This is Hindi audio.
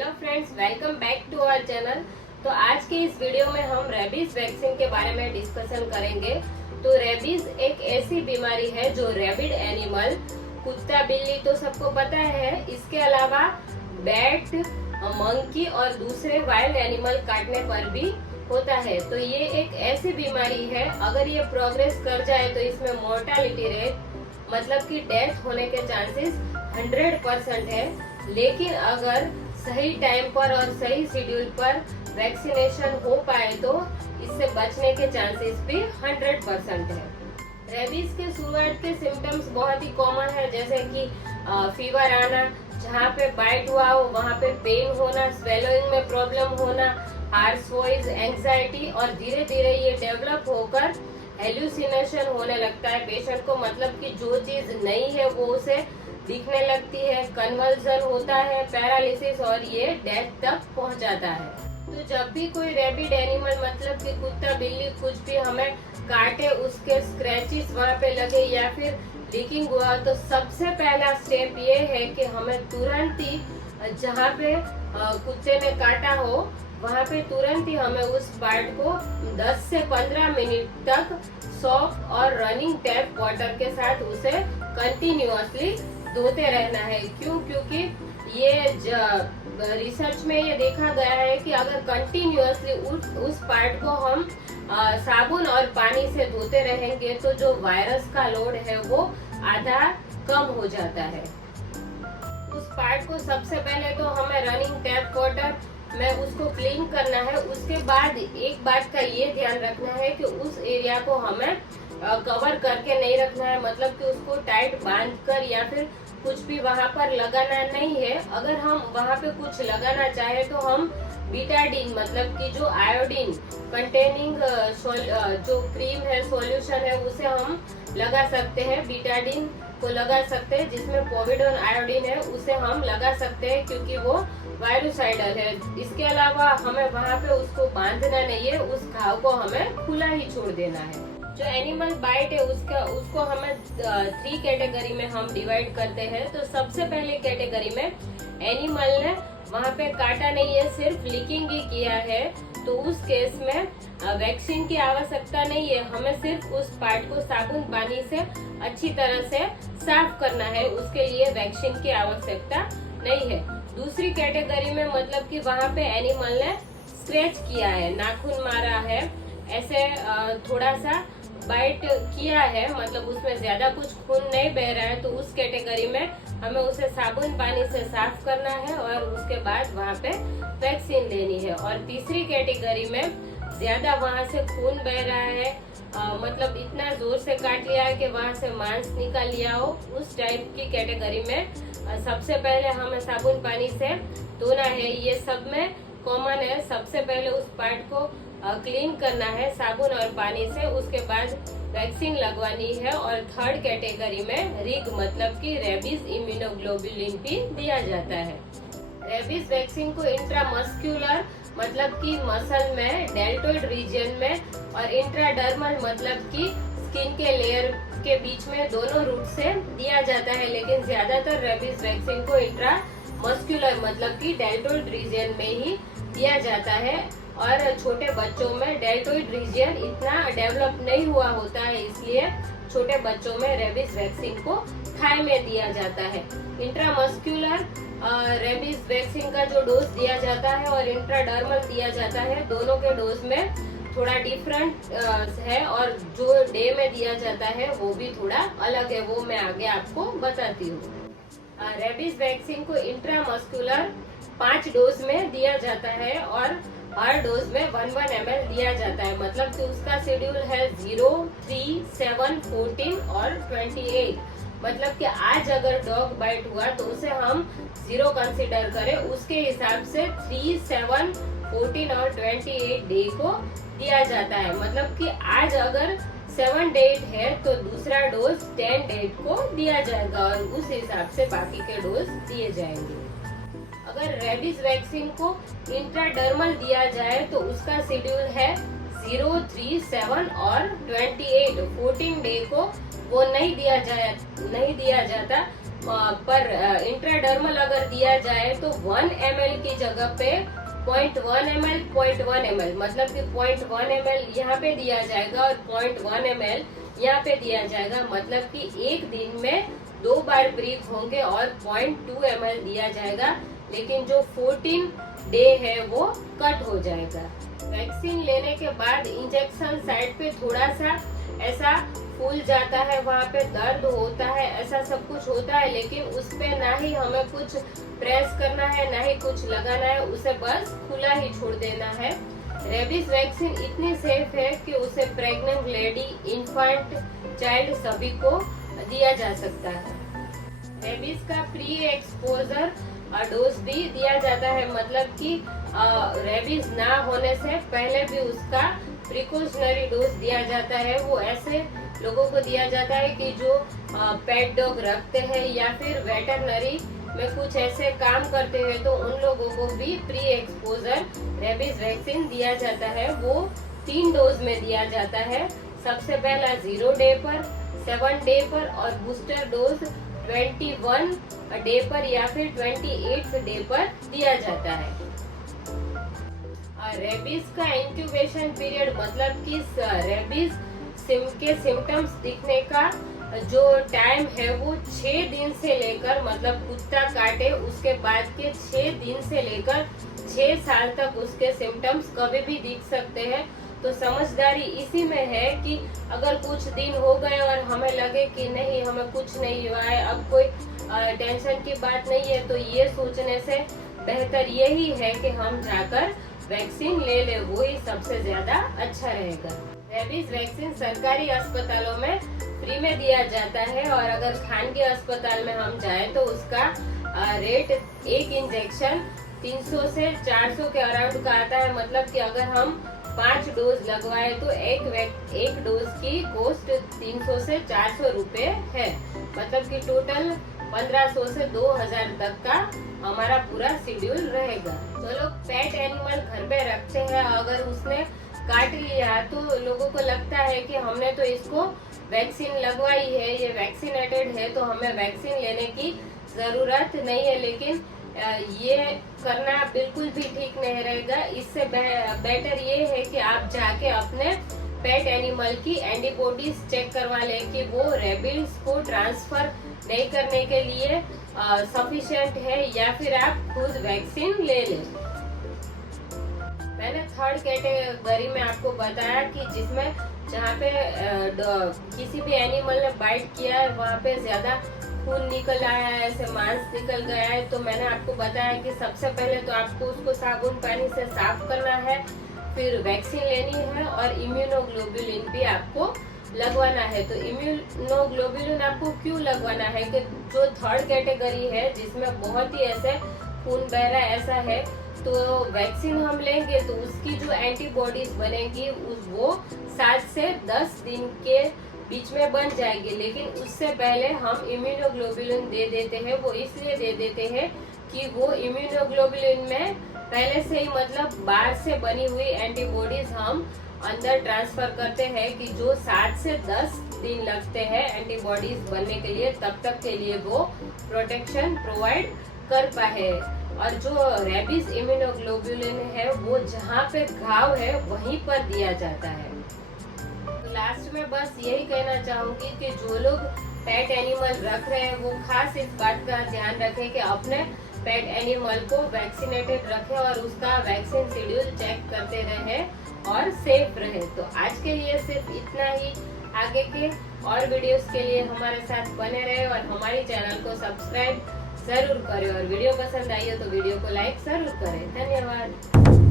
Hello friends, welcome back to our channel. तो आज के इस वीडियो में हम रेबीज वैक्सीन के बारे में डिस्कशन करेंगे। तो रेबीज एक ऐसी बीमारी है जो रेबिड एनिमल, कुत्ता, बिल्ली तो सबको पता है, इसके अलावा बैट, मंकी और दूसरे वाइल्ड एनिमल काटने पर भी होता है। तो ये एक ऐसी बीमारी है, अगर ये प्रोग्रेस कर जाए तो इसमें मोर्टालिटी रेट मतलब कि डेथ होने के चांसेस 100% है। लेकिन अगर सही टाइम पर और सही शेड्यूल पर वैक्सीनेशन हो पाए तो इससे बचने के चांसेस भी 100% है। रेबीज के शुरुआत के सिम्टम्स बहुत ही कॉमन है, जैसे कि फीवर आना, जहाँ पे बाइट हुआ हो वहाँ पे पेन होना, स्वेलोइंग में प्रॉब्लम होना, हार्श वॉइस, एंग्जाइटी और धीरे धीरे ये डेवलप होकर हेल्यूसिनेशन होने लगता है पेशेंट को, मतलब कि जो चीज नहीं है वो उसे दिखने लगती है, कन्वर्जन होता है, पैरालिसिस और ये डेथ तक पहुंच जाता है। तो जब भी कोई रेबिड एनिमल मतलब कि कुत्ता, बिल्ली कुछ भी हमें काटे, उसके स्क्रैचेस वहाँ पे लगे या फिर लीकिंग हुआ, तो सबसे पहला स्टेप ये है कि हमें तुरंत ही जहाँ पे कुत्ते ने काटा हो वहाँ पे तुरंत ही हमें उस पार्ट को 10 से 15 मिनट तक सॉफ्ट और रनिंग टैप वाटर के साथ उसे कंटिन्यूअसली धोते रहना है। क्यों? क्योंकि ये रिसर्च में ये देखा गया है कि अगर कंटिन्यूअसली उस पार्ट को हम साबुन और पानी से धोते रहेंगे तो जो वायरस का लोड है वो आधा कम हो जाता है। उस पार्ट को सबसे पहले तो हमें रनिंग टैप वाटर में उसको क्लीन करना है। उसके बाद एक बात का ये ध्यान रखना है कि उस एरिया को हमें कवर करके नहीं रखना है, मतलब कि उसको टाइट बांध कर या फिर कुछ भी वहाँ पर लगाना नहीं है। अगर हम वहाँ पे कुछ लगाना चाहे तो हम बीटाडीन मतलब कि जो आयोडीन कंटेनिंग जो क्रीम है, सॉल्यूशन है, उसे हम लगा सकते हैं। बीटाडीन को लगा सकते हैं, जिसमें पोविडोन आयोडीन है उसे हम लगा सकते हैं, क्योंकि वो वायरोसाइडल है। इसके अलावा हमें वहाँ पे उसको बांधना नहीं है, उस घाव को हमें खुला ही छोड़ देना है। जो एनिमल बाइट है उसको हमें 3 कैटेगरी में हम डिवाइड करते हैं। तो सबसे पहले कैटेगरी में एनिमल ने वहाँ पे काटा नहीं है, सिर्फ लीकिंग ही किया है, तो उस केस में वैक्सीन की आवश्यकता नहीं है। हमें सिर्फ उस पार्ट को साबुन पानी से अच्छी तरह से साफ करना है, उसके लिए वैक्सीन की आवश्यकता नहीं है। दूसरी कैटेगरी में मतलब कि वहाँ पे एनिमल ने स्क्रैच किया है, नाखून मारा है, ऐसे थोड़ा सा बाइट किया है, मतलब उसमें ज्यादा कुछ खून नहीं बह रहा है, तो उस कैटेगरी में हमें उसे साबुन पानी से साफ करना है और उसके बाद वहाँ पे वैक्सीन लेनी है। और तीसरी कैटेगरी में ज्यादा वहाँ से खून बह रहा है, मतलब इतना जोर से काट लिया है कि वहाँ से मांस निकाल लिया हो, उस टाइप की कैटेगरी में सबसे पहले हमें साबुन पानी से धोना है। ये सब में कॉमन है। सबसे पहले उस पार्ट को क्लीन करना है साबुन और पानी से, उसके बाद वैक्सीन लगवानी है। और थर्ड कैटेगरी में रिग मतलब कि रेबीज इम्यूनोग्लोबुलिन भी दिया जाता है। रेबीज वैक्सीन को इंट्रामस्क्यूलर मतलब कि मसल में, डेल्टोइड रीजन में, और इंट्राडर्मल मतलब कि स्किन के लेयर के बीच में, दोनों रूट से दिया जाता है। लेकिन ज्यादातर रेबीज वैक्सीन को इंट्रामस्क्यूलर मतलब कि डेल्टोइड रीजन में ही दिया जाता है। और छोटे बच्चों में डेल्टोइड रीजन इतना डेवलप नहीं हुआ होता है, इसलिए छोटे बच्चों में रेबीज वैक्सीन को थाई में दिया जाता है। इंट्रामस्क्यूलर रेबीज वैक्सीन का जो डोज दिया जाता है और इंट्राडर्मल दिया जाता है, दोनों के डोज में थोड़ा डिफरेंट है, और जो डे में दिया जाता है वो भी थोड़ा अलग है, वो मैं आगे आपको बताती हूँ। रेबीज वैक्सीन को इंट्रामस्कुलर 5 डोज में दिया जाता है और हर डोज में 1 ml दिया जाता है, मतलब कि उसका शेड्यूल है 0, 3, 7, 14 और 28। मतलब कि आज अगर डॉग बाइट हुआ तो उसे हम 0 कंसीडर करें, उसके हिसाब से 3, 7, 14 और 28 डे को दिया जाता है। मतलब कि आज अगर 7 डेट है तो दूसरा डोज 10 डेट को दिया जाएगा और उस हिसाब से बाकी के डोज दिए जाएंगे। अगर रेबीज वैक्सीन को इंट्राडर्मल दिया जाए तो उसका शेड्यूल है 0, 3, 7 और 28। 14 डे को वो नहीं दिया जाता, पर इंट्राडर्मल अगर दिया जाए तो 1 ml की जगह पे 0.1 ml 0.1 ml मतलब कि 0.1 ml यहाँ पे दिया जाएगा और 0.1 ml यहाँ पे दिया जाएगा, मतलब कि एक दिन में 2 बार ब्रीथ होंगे और 0.2 ml दिया जाएगा, लेकिन जो 14 डे है वो कट हो जाएगा। वैक्सीन लेने के बाद इंजेक्शन साइड पे थोड़ा सा ऐसा फूल जाता है, वहाँ पे दर्द होता है, ऐसा सब कुछ होता है, लेकिन उस पे ना ही हमें कुछ प्रेस करना है ना ही कुछ लगाना है, उसे बस खुला ही छोड़ देना है। रेबीज वैक्सीन इतनी सेफ है कि उसे प्रेग्नेंट लेडी, इन्फेंट, चाइल्ड सभी को दिया जा सकता है। रेबीज का प्री एक्सपोजर डोज भी दिया जाता है, मतलब कि रेबीज ना होने से पहले भी उसका प्रिकॉशनरी डोज दिया जाता है। वो ऐसे लोगों को दिया जाता है कि जो पेट डॉग रखते हैं या फिर वेटरनरी में कुछ ऐसे काम करते हैं, तो उन लोगों को भी प्री एक्सपोजर रेबीज वैक्सीन दिया जाता है। वो 3 डोज में दिया जाता है। सबसे पहला 0 डे पर, 7 डे पर और बूस्टर डोज 21 डे पर या फिर 28 डे पर दिया जाता है। रेबीज का इंक्यूबेशन पीरियड मतलब कि रेबीज के सिम्टम्स दिखने का जो टाइम है वो 6 दिन से लेकर, मतलब कुत्ता काटे उसके बाद के 6 दिन से लेकर 6 साल तक उसके सिम्टम्स कभी भी दिख सकते हैं। तो समझदारी इसी में है कि अगर कुछ दिन हो गए और हमें लगे कि नहीं हमें कुछ नहीं हुआ है, अब कोई टेंशन की बात नहीं है, तो ये सोचने से बेहतर यही है कि हम जाकर वैक्सीन ले ले, वो ही सबसे ज्यादा अच्छा रहेगा। रेबीज वैक्सीन सरकारी अस्पतालों में फ्री में दिया जाता है और अगर खानगी अस्पताल में हम जाएं तो उसका रेट एक इंजेक्शन 300 से 400 के अराउंड का आता है। मतलब कि अगर हम 5 डोज लगवाए तो एक डोज की कॉस्ट 300 से 400 रुपए है, मतलब कि टोटल 1500 से 2000 तक का हमारा पूरा शेड्यूल रहेगा। तो लोग पेट एनिमल घर पे रखते हैं, अगर उसने काट लिया तो लोगों को लगता है कि हमने तो इसको वैक्सीन लगवाई है, ये वैक्सीनेटेड है, तो हमें वैक्सीन लेने की जरूरत नहीं है, लेकिन ये करना बिल्कुल भी ठीक नहीं रहेगा। इससे बेटर ये है कि आप जाके अपने पेट एनिमल की एंटीबॉडीज चेक करवा लें कि वो रेबीज को ट्रांसफर नहीं करने के लिए सफिशिएंट है या फिर आप खुद वैक्सीन ले लें। मैंने 3rd कैटेगरी में आपको बताया कि जिसमें जहाँ पे किसी भी एनिमल ने बाइट किया है वहाँ पे ज्यादा खून निकल आया है, ऐसे मांस निकल गया है, तो मैंने आपको बताया कि सबसे पहले तो आपको उसको साबुन पानी से साफ करना है, फिर वैक्सीन लेनी है और इम्यूनोग्लोबुलिन भी आपको लगवाना है। तो इम्यूनोग्लोबुलिन आपको क्यों लगवाना है कि जो 3rd कैटेगरी है जिसमें बहुत ही ऐसे खून बह रहा है ऐसा है, तो वैक्सीन हम लेंगे तो उसकी जो एंटीबॉडीज बनेगी वो 7 से 10 दिन के बीच में बन जाएगी, लेकिन उससे पहले हम इम्यूनोग्लोबुलिन दे देते हैं। वो इसलिए दे देते हैं कि वो इम्यूनोग्लोबुलिन में पहले से ही मतलब बाहर से बनी हुई एंटीबॉडीज हम अंदर ट्रांसफर करते हैं कि जो 7 से 10 दिन लगते हैं एंटीबॉडीज बनने के लिए, तब तक के लिए वो प्रोटेक्शन प्रोवाइड कर पाए। और जो रेबीज इम्यूनोग्लोबुलिन है वो जहाँ पे घाव है वहीं पर दिया जाता है। लास्ट में बस यही कहना चाहूंगी कि जो लोग पेट एनिमल रख रहे हैं वो खास इस बात का ध्यान रखें कि अपने पेट एनिमल को वैक्सीनेटेड रखें और उसका वैक्सीन शेड्यूल चेक करते रहें और सेफ रहे। तो आज के लिए सिर्फ इतना ही। आगे के और वीडियोस के लिए हमारे साथ बने रहे और हमारी चैनल को सब्सक्राइब जरूर करें और वीडियो पसंद आई हो तो वीडियो को लाइक जरूर करें। धन्यवाद।